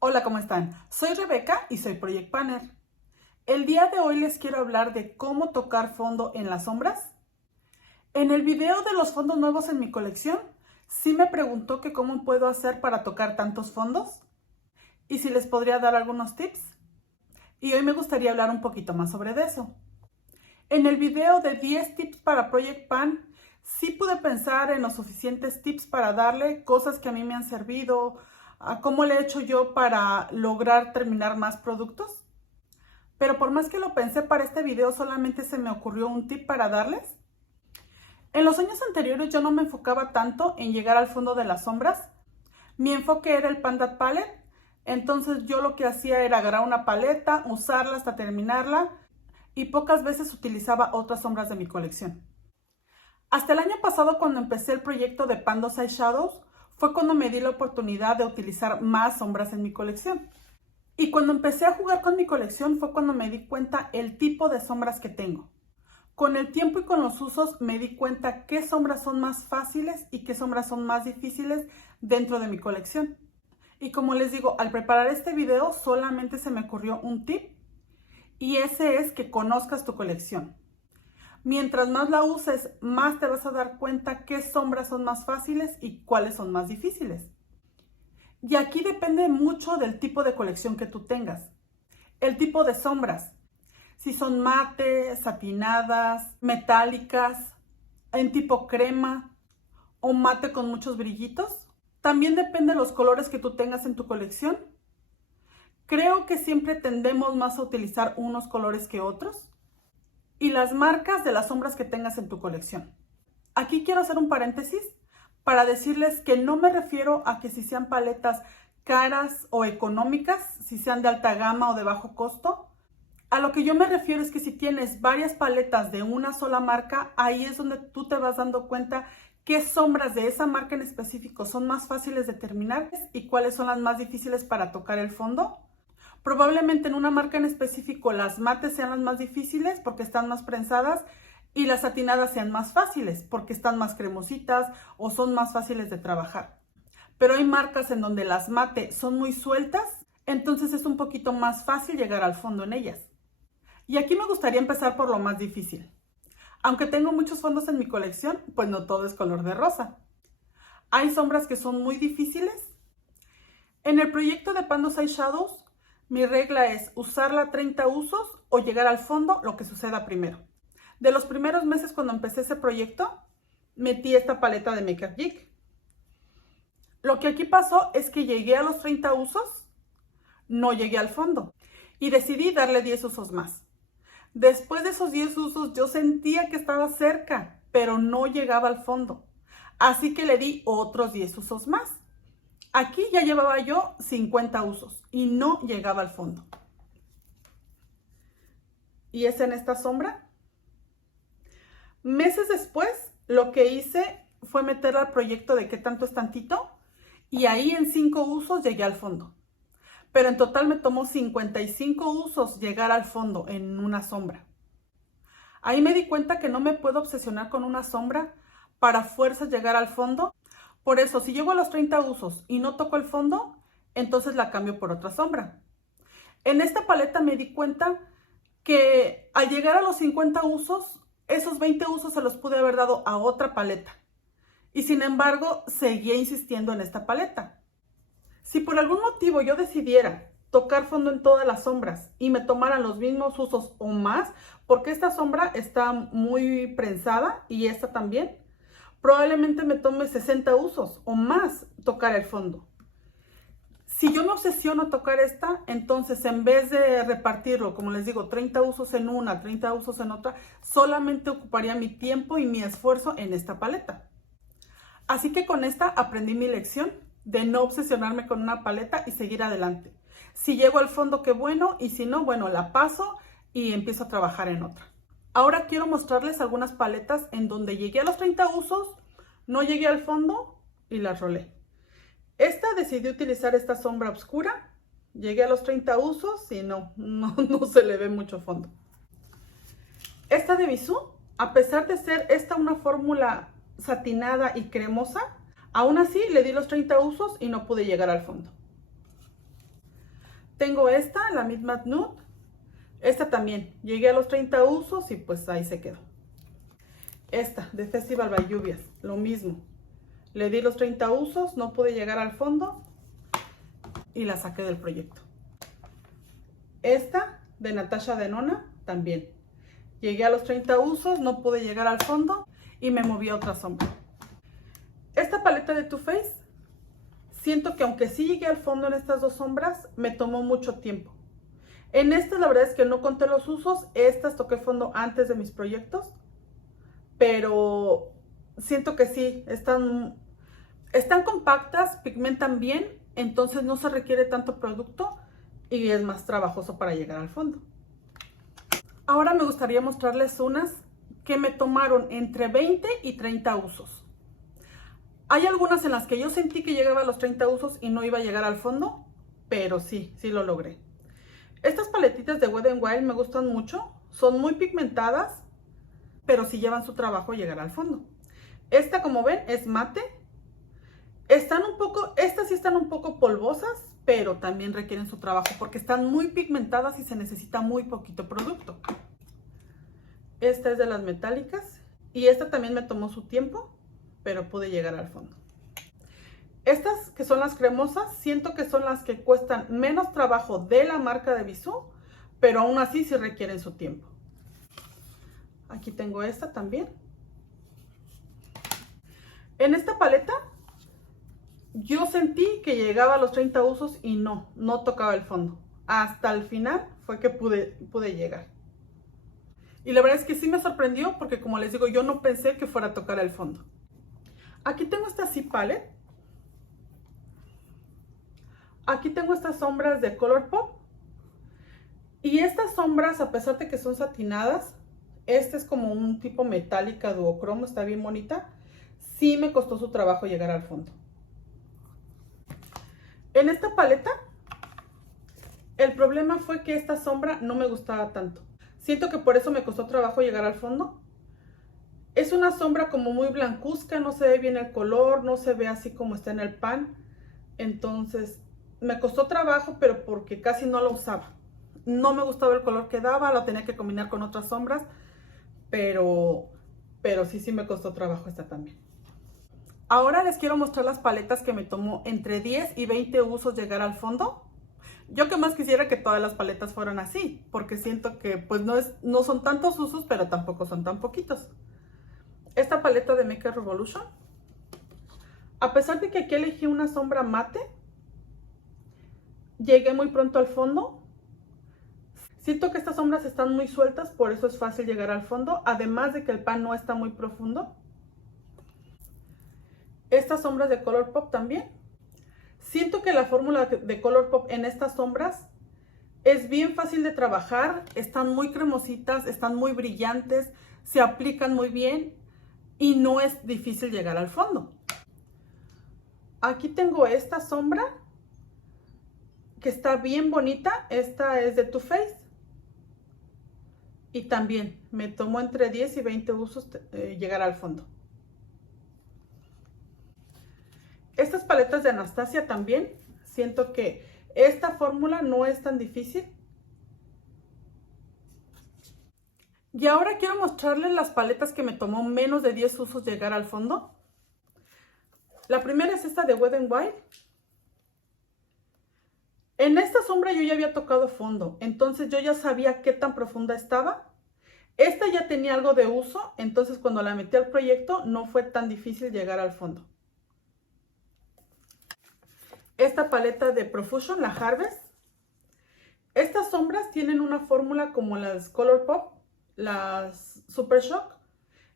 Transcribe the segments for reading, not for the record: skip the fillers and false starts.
Hola, ¿cómo están? Soy Rebeca y soy Project Planner. El día de hoy les quiero hablar de cómo tocar fondo en las sombras. En el video de los fondos nuevos en mi colección, sí me preguntó que cómo puedo hacer para tocar tantos fondos y si les podría dar algunos tips. Y hoy me gustaría hablar un poquito más sobre eso. En el video de 10 tips para Project Pan, sí pude pensar en los suficientes tips para darle cosas que a mí me han servido, a cómo le he hecho yo para lograr terminar más productos. Pero por más que lo pensé para este video, solamente se me ocurrió un tip para darles. En los años anteriores yo no me enfocaba tanto en llegar al fondo de las sombras. Mi enfoque era el Pan That Palette. Entonces yo lo que hacía era agarrar una paleta, usarla hasta terminarla y pocas veces utilizaba otras sombras de mi colección. Hasta el año pasado, cuando empecé el proyecto de Pan Dos Eyeshadows, fue cuando me di la oportunidad de utilizar más sombras en mi colección. Y cuando empecé a jugar con mi colección fue cuando me di cuenta el tipo de sombras que tengo. Con el tiempo y con los usos me di cuenta qué sombras son más fáciles y qué sombras son más difíciles dentro de mi colección. Y como les digo, al preparar este video solamente se me ocurrió un tip y ese es que conozcas tu colección. Mientras más la uses, más te vas a dar cuenta qué sombras son más fáciles y cuáles son más difíciles. Y aquí depende mucho del tipo de colección que tú tengas. El tipo de sombras. Si son mate, satinadas, metálicas, en tipo crema o mate con muchos brillitos. También depende de los colores que tú tengas en tu colección. Creo que siempre tendemos más a utilizar unos colores que otros. Y las marcas de las sombras que tengas en tu colección. Aquí quiero hacer un paréntesis para decirles que no me refiero a que si sean paletas caras o económicas, si sean de alta gama o de bajo costo. A lo que yo me refiero es que si tienes varias paletas de una sola marca, ahí es donde tú te vas dando cuenta qué sombras de esa marca en específico son más fáciles de terminar y cuáles son las más difíciles para tocar el fondo. Probablemente en una marca en específico las mates sean las más difíciles porque están más prensadas y las satinadas sean más fáciles porque están más cremositas o son más fáciles de trabajar. Pero hay marcas en donde las mate son muy sueltas, entonces es un poquito más fácil llegar al fondo en ellas. Y aquí me gustaría empezar por lo más difícil. Aunque tengo muchos fondos en mi colección, pues no todo es color de rosa. Hay sombras que son muy difíciles. En el proyecto de Pan Dos Eyeshadows, mi regla es usarla 30 usos o llegar al fondo, lo que suceda primero. De los primeros meses cuando empecé ese proyecto, metí esta paleta de Makeup Geek. Lo que aquí pasó es que llegué a los 30 usos, no llegué al fondo y decidí darle 10 usos más. Después de esos 10 usos yo sentía que estaba cerca, pero no llegaba al fondo. Así que le di otros 10 usos más. Aquí ya llevaba yo 50 usos y no llegaba al fondo. Y es en esta sombra. Meses después, lo que hice fue meterla al proyecto de qué tanto es tantito y ahí en 5 usos llegué al fondo. Pero en total me tomó 55 usos llegar al fondo en una sombra. Ahí me di cuenta que no me puedo obsesionar con una sombra para fuerzas llegar al fondo. Por eso, si llego a los 30 usos y no toco el fondo, entonces la cambio por otra sombra. En esta paleta me di cuenta que al llegar a los 50 usos, esos 20 usos se los pude haber dado a otra paleta. Y sin embargo, seguía insistiendo en esta paleta. Si por algún motivo yo decidiera tocar fondo en todas las sombras y me tomaran los mismos usos o más, porque esta sombra está muy prensada y esta también, probablemente me tome 60 usos o más tocar el fondo. Si yo me obsesiono a tocar esta, entonces en vez de repartirlo, como les digo, 30 usos en una, 30 usos en otra, solamente ocuparía mi tiempo y mi esfuerzo en esta paleta. Así que con esta aprendí mi lección de no obsesionarme con una paleta y seguir adelante. Si llego al fondo, qué bueno, y si no, bueno, la paso y empiezo a trabajar en otra. Ahora quiero mostrarles algunas paletas en donde llegué a los 30 usos, no llegué al fondo y las rolé. Esta decidí utilizar esta sombra oscura, llegué a los 30 usos y no se le ve mucho fondo. Esta de Bisú, a pesar de ser esta una fórmula satinada y cremosa, aún así le di los 30 usos y no pude llegar al fondo. Tengo esta, la Meet Matte Nude. Esta también. Llegué a los 30 usos y pues ahí se quedó. Esta, de Festival by Lluvias. Lo mismo. Le di los 30 usos, no pude llegar al fondo y la saqué del proyecto. Esta, de Natasha Denona, también. Llegué a los 30 usos, no pude llegar al fondo y me moví a otra sombra. Esta paleta de Too Faced, siento que aunque sí llegué al fondo en estas dos sombras, me tomó mucho tiempo. En estas la verdad es que no conté los usos, estas toqué fondo antes de mis proyectos, pero siento que sí, están compactas, pigmentan bien, entonces no se requiere tanto producto y es más trabajoso para llegar al fondo. Ahora me gustaría mostrarles unas que me tomaron entre 20 y 30 usos. Hay algunas en las que yo sentí que llegaba a los 30 usos y no iba a llegar al fondo, pero sí lo logré. Estas paletitas de Wet n Wild me gustan mucho, son muy pigmentadas, pero sí llevan su trabajo llegar al fondo. Esta, como ven, es mate. Estas sí están un poco polvosas, pero también requieren su trabajo porque están muy pigmentadas y se necesita muy poquito producto. Esta es de las metálicas y esta también me tomó su tiempo, pero pude llegar al fondo. Estas que son las cremosas, siento que son las que cuestan menos trabajo de la marca de Bisú, pero aún así sí requieren su tiempo. Aquí tengo esta también. En esta paleta yo sentí que llegaba a los 30 usos y no tocaba el fondo. Hasta el final fue que pude llegar. Y la verdad es que sí me sorprendió porque, como les digo, yo no pensé que fuera a tocar el fondo. Aquí tengo esta Zip Palette. Aquí tengo estas sombras de Colourpop. Y estas sombras, a pesar de que son satinadas, esta es como un tipo metálica duocromo, está bien bonita. Sí me costó su trabajo llegar al fondo. En esta paleta, el problema fue que esta sombra no me gustaba tanto. Siento que por eso me costó trabajo llegar al fondo. Es una sombra como muy blancuzca, no se ve bien el color, no se ve así como está en el pan. Entonces me costó trabajo, pero porque casi no la usaba. No me gustaba el color que daba, lo tenía que combinar con otras sombras, pero sí me costó trabajo esta también. Ahora les quiero mostrar las paletas que me tomó entre 10 y 20 usos llegar al fondo. Yo que más quisiera que todas las paletas fueran así, porque siento que pues no son tantos usos, pero tampoco son tan poquitos. Esta paleta de Makeup Revolution, a pesar de que aquí elegí una sombra mate, llegué muy pronto al fondo. Siento que estas sombras están muy sueltas, por eso es fácil llegar al fondo, además de que el pan no está muy profundo. Estas sombras de Colourpop también. Siento que la fórmula de Colourpop en estas sombras es bien fácil de trabajar, están muy cremositas, están muy brillantes, se aplican muy bien y no es difícil llegar al fondo. Aquí tengo esta sombra que está bien bonita, esta es de Too Faced y también me tomó entre 10 y 20 usos llegar al fondo. Estas paletas de Anastasia también, siento que esta fórmula no es tan difícil. Y ahora quiero mostrarles las paletas que me tomó menos de 10 usos llegar al fondo. La primera es esta de Wet n Wild. En esta sombra yo ya había tocado fondo, entonces yo ya sabía qué tan profunda estaba. Esta ya tenía algo de uso, entonces cuando la metí al proyecto no fue tan difícil llegar al fondo. Esta paleta de Profusion, la Harvest. Estas sombras tienen una fórmula como las Colourpop, las Super Shock.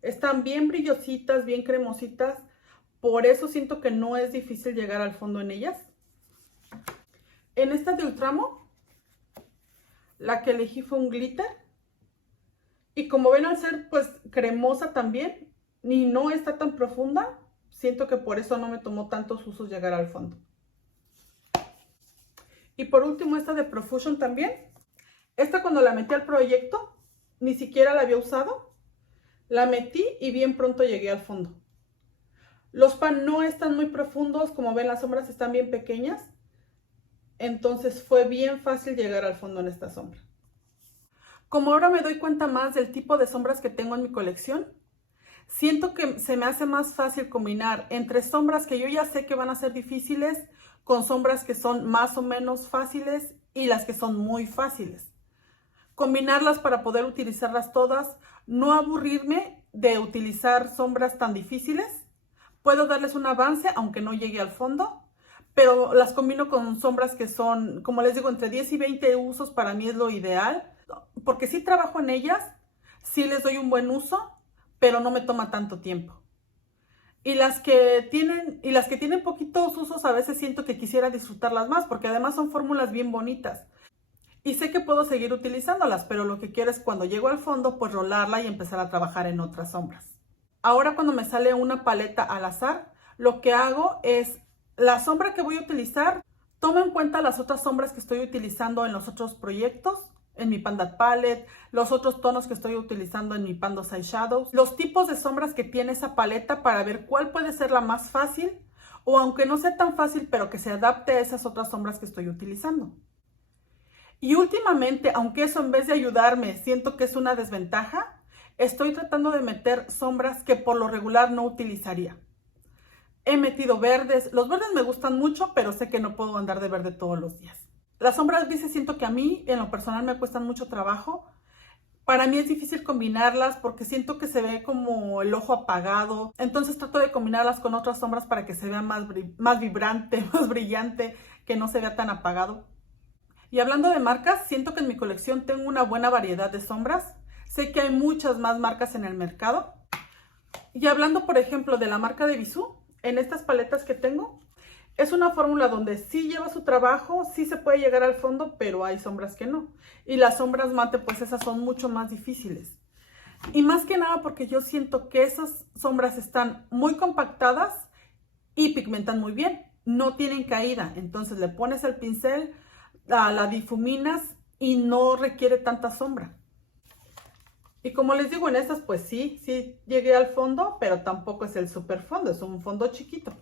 Están bien brillositas, bien cremositas. Por eso siento que no es difícil llegar al fondo en ellas. En esta de Ultramo, la que elegí fue un glitter. Y como ven, al ser pues cremosa también, y no está tan profunda, siento que por eso no me tomó tantos usos llegar al fondo. Y por último esta de Profusion también. Esta cuando la metí al proyecto, ni siquiera la había usado. La metí y bien pronto llegué al fondo. Los pan no están muy profundos, como ven las sombras están bien pequeñas. entonces fue bien fácil llegar al fondo en esta sombra. Como ahora me doy cuenta más del tipo de sombras que tengo en mi colección, siento que se me hace más fácil combinar entre sombras que yo ya sé que van a ser difíciles con sombras que son más o menos fáciles y las que son muy fáciles. Combinarlas para poder utilizarlas todas, no aburrirme de utilizar sombras tan difíciles. Puedo darles un avance aunque no llegue al fondo, pero las combino con sombras que son, como les digo, entre 10 y 20 usos para mí es lo ideal, porque sí trabajo en ellas, sí les doy un buen uso, pero no me toma tanto tiempo. Y las que tienen poquitos usos a veces siento que quisiera disfrutarlas más, porque además son fórmulas bien bonitas. Y sé que puedo seguir utilizándolas, pero lo que quiero es cuando llego al fondo, pues rolarla y empezar a trabajar en otras sombras. Ahora cuando me sale una paleta al azar, lo que hago es la sombra que voy a utilizar, tomo en cuenta las otras sombras que estoy utilizando en los otros proyectos, en mi Pan That Palette, los otros tonos que estoy utilizando en mi Pan Those Eyeshadows, los tipos de sombras que tiene esa paleta para ver cuál puede ser la más fácil, o aunque no sea tan fácil, pero que se adapte a esas otras sombras que estoy utilizando. Y últimamente, aunque eso en vez de ayudarme, siento que es una desventaja, estoy tratando de meter sombras que por lo regular no utilizaría. He metido verdes. Los verdes me gustan mucho, pero sé que no puedo andar de verde todos los días. Las sombras grises siento que a mí, en lo personal, me cuestan mucho trabajo. Para mí es difícil combinarlas porque siento que se ve como el ojo apagado. Entonces trato de combinarlas con otras sombras para que se vea más vibrante, más brillante, que no se vea tan apagado. Y hablando de marcas, siento que en mi colección tengo una buena variedad de sombras. Sé que hay muchas más marcas en el mercado. Y hablando, por ejemplo, de la marca de Bisú, en estas paletas que tengo, es una fórmula donde sí lleva su trabajo, sí se puede llegar al fondo, pero hay sombras que no. Y las sombras mate, pues esas son mucho más difíciles. Y más que nada porque yo siento que esas sombras están muy compactadas y pigmentan muy bien. No tienen caída, entonces le pones el pincel, la difuminas y no requiere tanta sombra. Y como les digo, en estas pues sí llegué al fondo, pero tampoco es el super fondo, es un fondo chiquito.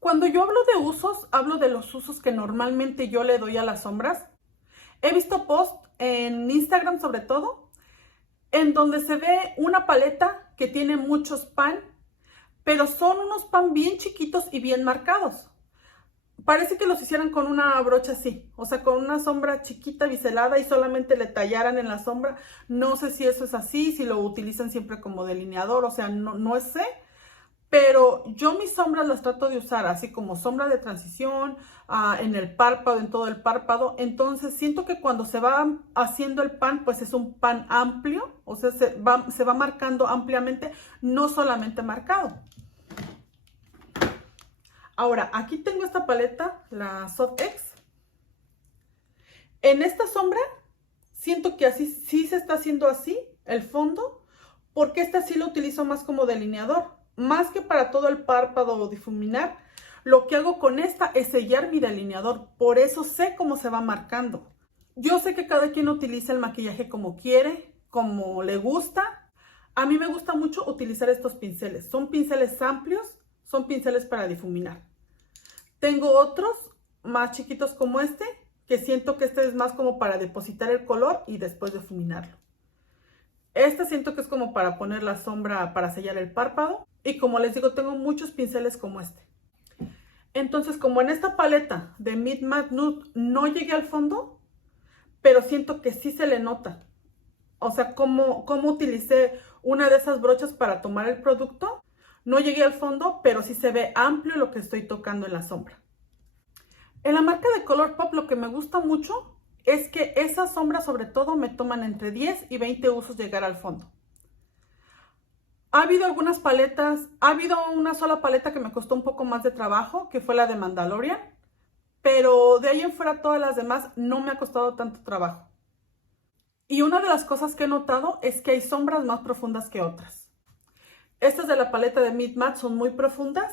Cuando yo hablo de usos, hablo de los usos que normalmente yo le doy a las sombras. He visto posts en Instagram sobre todo, en donde se ve una paleta que tiene muchos pan, pero son unos pan bien chiquitos y bien marcados. Parece que los hicieran con una brocha así, o sea, con una sombra chiquita biselada y solamente le tallaran en la sombra. No sé si eso es así, si lo utilizan siempre como delineador, o sea, no sé. Pero yo mis sombras las trato de usar así como sombra de transición, en el párpado, en todo el párpado. Entonces siento que cuando se va haciendo el pan, pues es un pan amplio, o sea, se va marcando ampliamente, no solamente marcado. Ahora, aquí tengo esta paleta, la Soft X. En esta sombra, siento que así sí se está haciendo así, el fondo, porque esta sí lo utilizo más como delineador. Más que para todo el párpado o difuminar, lo que hago con esta es sellar mi delineador. Por eso sé cómo se va marcando. Yo sé que cada quien utiliza el maquillaje como quiere, como le gusta. A mí me gusta mucho utilizar estos pinceles. Son pinceles amplios, son pinceles para difuminar. Tengo otros más chiquitos como este, que siento que este es más como para depositar el color y después difuminarlo. Este siento que es como para poner la sombra para sellar el párpado. Y como les digo, tengo muchos pinceles como este. Entonces, como en esta paleta de Mid Matte Nude no llegué al fondo, pero siento que sí se le nota. O sea, como utilicé una de esas brochas para tomar el producto. No llegué al fondo, pero sí se ve amplio lo que estoy tocando en la sombra. En la marca de Colourpop lo que me gusta mucho es que esas sombras sobre todo me toman entre 10 y 20 usos llegar al fondo. Ha habido algunas paletas, ha habido una sola paleta que me costó un poco más de trabajo, que fue la de Mandalorian, pero de ahí en fuera todas las demás no me ha costado tanto trabajo. Y una de las cosas que he notado es que hay sombras más profundas que otras. Estas de la paleta de Mid Matte son muy profundas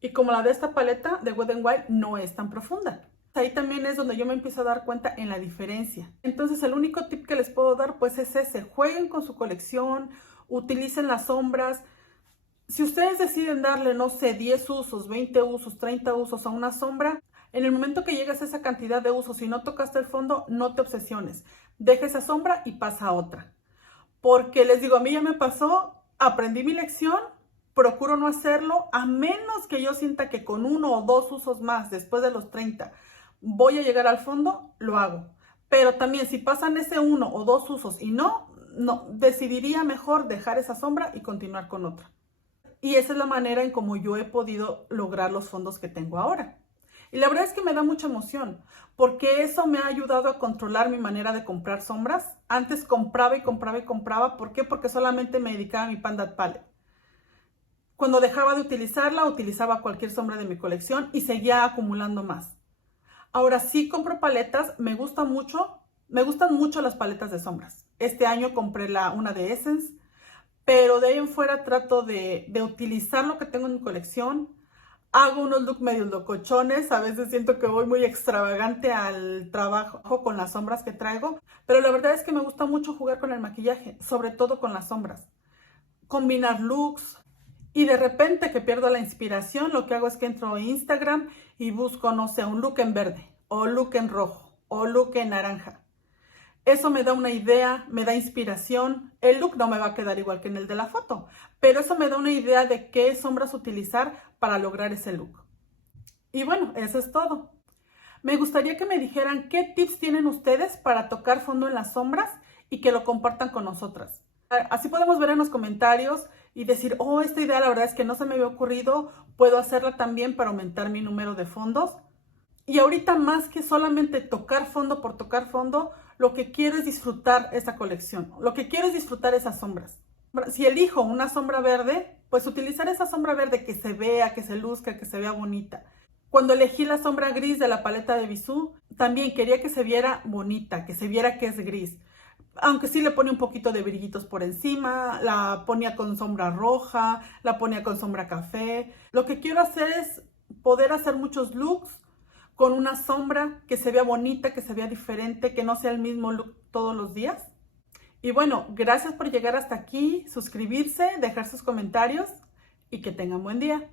y como la de esta paleta de Wet n Wild no es tan profunda. Ahí también es donde yo me empiezo a dar cuenta en la diferencia. Entonces el único tip que les puedo dar pues es ese: jueguen con su colección, utilicen las sombras. Si ustedes deciden darle, no sé, 10 usos, 20 usos, 30 usos a una sombra, En el momento que llegas a esa cantidad de usos y no tocaste el fondo, no te obsesiones. Deja esa sombra y pasa a otra. Porque les digo, a mí ya me pasó, aprendí mi lección, procuro no hacerlo, a menos que yo sienta que con 1 o 2 usos más después de los 30 voy a llegar al fondo, lo hago. Pero también si pasan ese 1 o 2 usos y no, decidiría mejor dejar esa sombra y continuar con otra. Y esa es la manera en cómo yo he podido lograr los fondos que tengo ahora. Y la verdad es que me da mucha emoción, porque eso me ha ayudado a controlar mi manera de comprar sombras. Antes compraba y compraba y compraba. ¿Por qué? Porque solamente me dedicaba a mi Panda Palette. Cuando dejaba de utilizarla, utilizaba cualquier sombra de mi colección y seguía acumulando más. Ahora sí compro paletas, me gustan mucho las paletas de sombras. Este año compré una de Essence, pero de ahí en fuera trato de utilizar lo que tengo en mi colección. Hago unos looks medio locochones, a veces siento que voy muy extravagante al trabajo con las sombras que traigo, pero la verdad es que me gusta mucho jugar con el maquillaje, sobre todo con las sombras. Combinar looks y de repente que pierdo la inspiración, lo que hago es que entro a Instagram y busco, no sé, un look en verde, o look en rojo, o look en naranja. Eso me da una idea, me da inspiración. El look no me va a quedar igual que en el de la foto, pero eso me da una idea de qué sombras utilizar para lograr ese look. Y bueno, eso es todo. Me gustaría que me dijeran qué tips tienen ustedes para tocar fondo en las sombras y que lo compartan con nosotras. Así podemos ver en los comentarios y decir, oh, esta idea la verdad es que no se me había ocurrido, puedo hacerla también para aumentar mi número de fondos. Y ahorita más que solamente tocar fondo por tocar fondo, lo que quiero es disfrutar esa colección. Lo que quiero es disfrutar esas sombras. Si elijo una sombra verde, pues utilizar esa sombra verde que se vea, que se luzca, que se vea bonita. Cuando elegí la sombra gris de la paleta de Bisú, también quería que se viera bonita, que se viera que es gris. Aunque sí le ponía un poquito de brillitos por encima, la ponía con sombra roja, la ponía con sombra café. Lo que quiero hacer es poder hacer muchos looks con una sombra que se vea bonita, que se vea diferente, que no sea el mismo look todos los días. Y bueno, gracias por llegar hasta aquí, suscribirse, dejar sus comentarios y que tengan buen día.